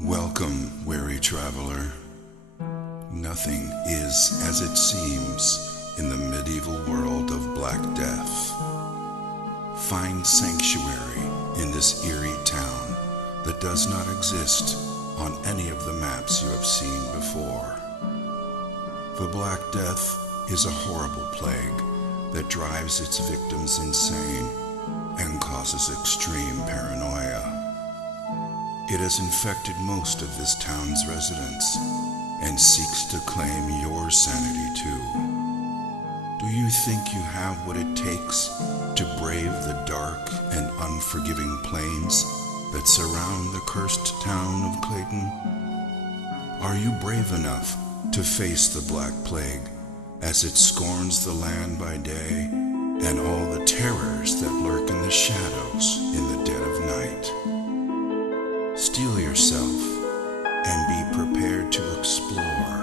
Welcome, weary traveler. Nothing is as it seems in the medieval world of Black Death. Find sanctuary in this eerie town that does not exist on any of the maps you have seen before. The Black Death is a horrible plague that drives its victims insane and causes extreme paranoia. It has infected most of this town's residents and seeks to claim your sanity too. Do you think you have what it takes to brave the dark and unforgiving plains that surround the cursed town of Clayton? Are you brave enough to face the Black Plague as it scorns the land by day and all the terrors that lurk in the shadows in the dead of night? Steel yourself and be prepared to explore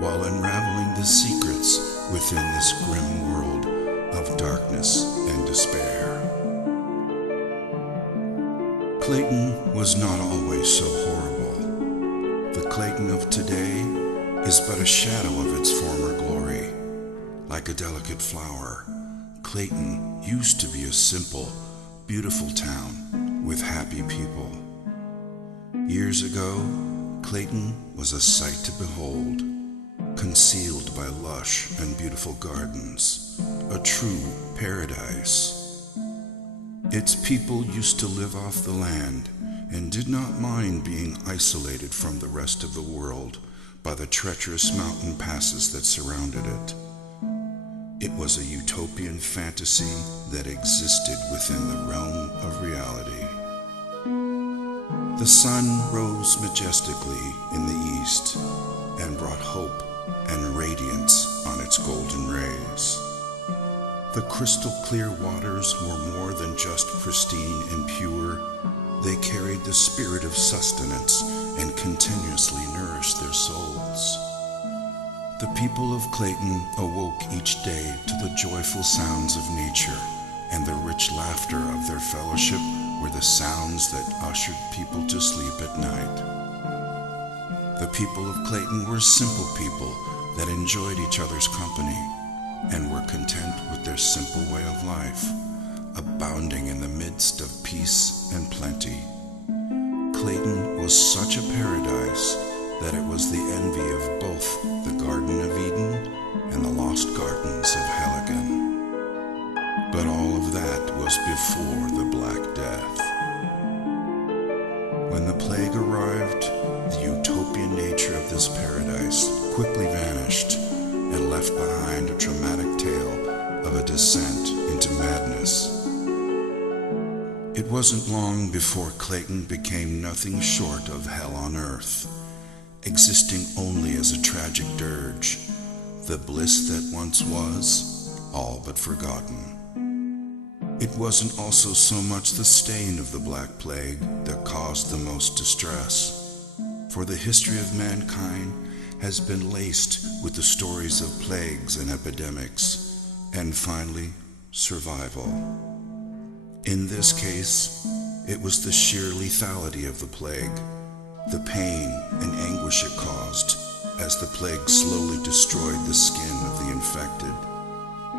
while unraveling the secrets within this grim world of darkness and despair. Clayton was not always so horrible. The Clayton of today is but a shadow of its former glory. Like a delicate flower, Clayton used to be a simple, beautiful town with happy people. Years ago, Clayton was a sight to behold, concealed by lush and beautiful gardens, a true paradise. Its people used to live off the land and did not mind being isolated from the rest of the world by the treacherous mountain passes that surrounded it. It was a utopian fantasy that existed within the realm of reality. The sun rose majestically in the east and brought hope and radiance on its golden rays. The crystal clear waters were more than just pristine and pure. They carried the spirit of sustenance and continuously nourished their souls. The people of Clayton awoke each day to the joyful sounds of nature, and the rich laughter of their fellowship were the sounds that ushered people to sleep at night. The people of Clayton were simple people that enjoyed each other's company and were content with their simple way of life, abounding in the midst of peace and plenty. Clayton was such a paradise that it was the envy of both the Garden of Eden and the lost gardens of Helligan. But all of that was before the Black Death. When the plague arrived, the utopian nature of this paradise quickly vanished and left behind a dramatic tale of a descent into madness. It wasn't long before Clayton became nothing short of hell on earth, existing only as a tragic dirge, the bliss that once was, all but forgotten. It wasn't also so much the stain of the Black Plague that caused the most distress, for the history of mankind has been laced with the stories of plagues and epidemics, and finally, survival. In this case, it was the sheer lethality of the plague, the pain and anguish it caused as the plague slowly destroyed the skin of the infected,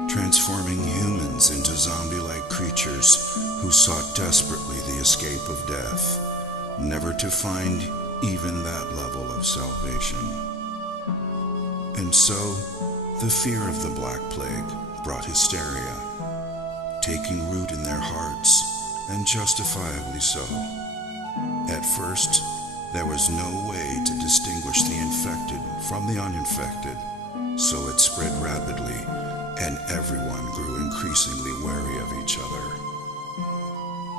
transforming humans into zombie-like creatures who sought desperately the escape of death, never to find even that level of salvation. And so, the fear of the Black Plague brought hysteria, taking root in their hearts, and justifiably so. At first, there was no way to distinguish the infected from the uninfected, so it spread rapidly, and everyone grew increasingly wary of each other.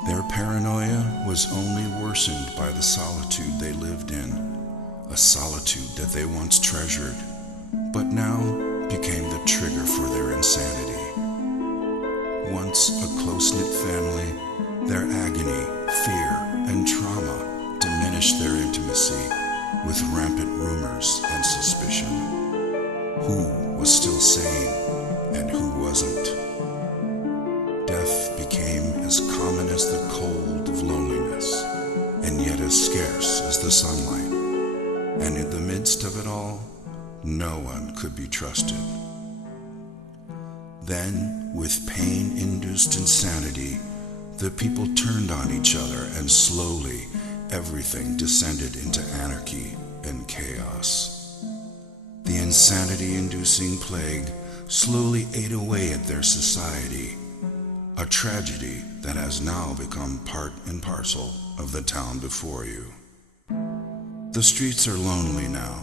Their paranoia was only worsened by the solitude they lived in, a solitude that they once treasured, but now became the trigger for their wasn't. Death became as common as the cold of loneliness, and yet as scarce as the sunlight. And in the midst of it all, no one could be trusted. Then, with pain-induced insanity, the people turned on each other, and slowly everything descended into anarchy and chaos. The insanity-inducing plague slowly ate away at their society, a tragedy that has now become part and parcel of the town before you. The streets are lonely now,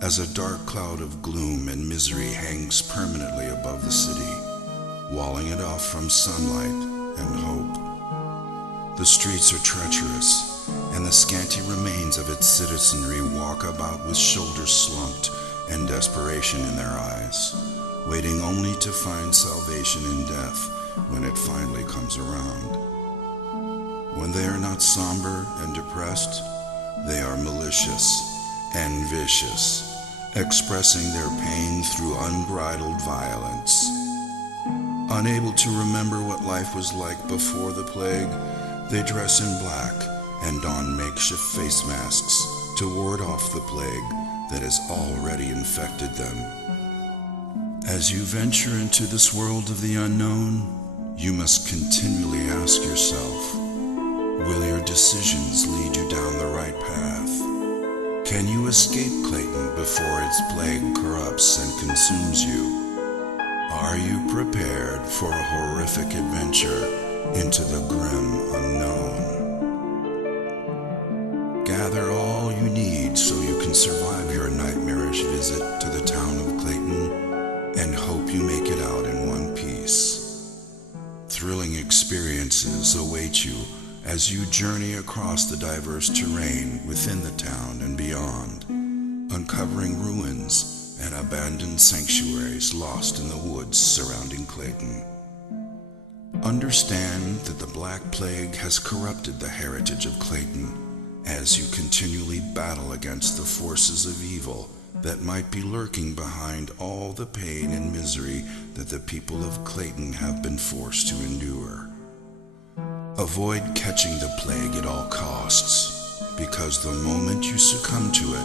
as a dark cloud of gloom and misery hangs permanently above the city, walling it off from sunlight and hope. The streets are treacherous, and the scanty remains of its citizenry walk about with shoulders slumped and desperation in their eyes, waiting only to find salvation in death when it finally comes around. When they are not somber and depressed, they are malicious and vicious, expressing their pain through unbridled violence. Unable to remember what life was like before the plague, they dress in black and don makeshift face masks to ward off the plague that has already infected them. As you venture into this world of the unknown, you must continually ask yourself, will your decisions lead you down the right path? Can you escape Clayton before its plague corrupts and consumes you? Are you prepared for a horrific adventure into the grim unknown? Gather all you need so you can survive your nightmarish visit to the town of Clayton, and hope you make it out in one piece. Thrilling experiences await you as you journey across the diverse terrain within the town and beyond, uncovering ruins and abandoned sanctuaries lost in the woods surrounding Clayton. Understand that the Black Plague has corrupted the heritage of Clayton as you continually battle against the forces of evil that might be lurking behind all the pain and misery that the people of Clayton have been forced to endure. Avoid catching the plague at all costs, because the moment you succumb to it,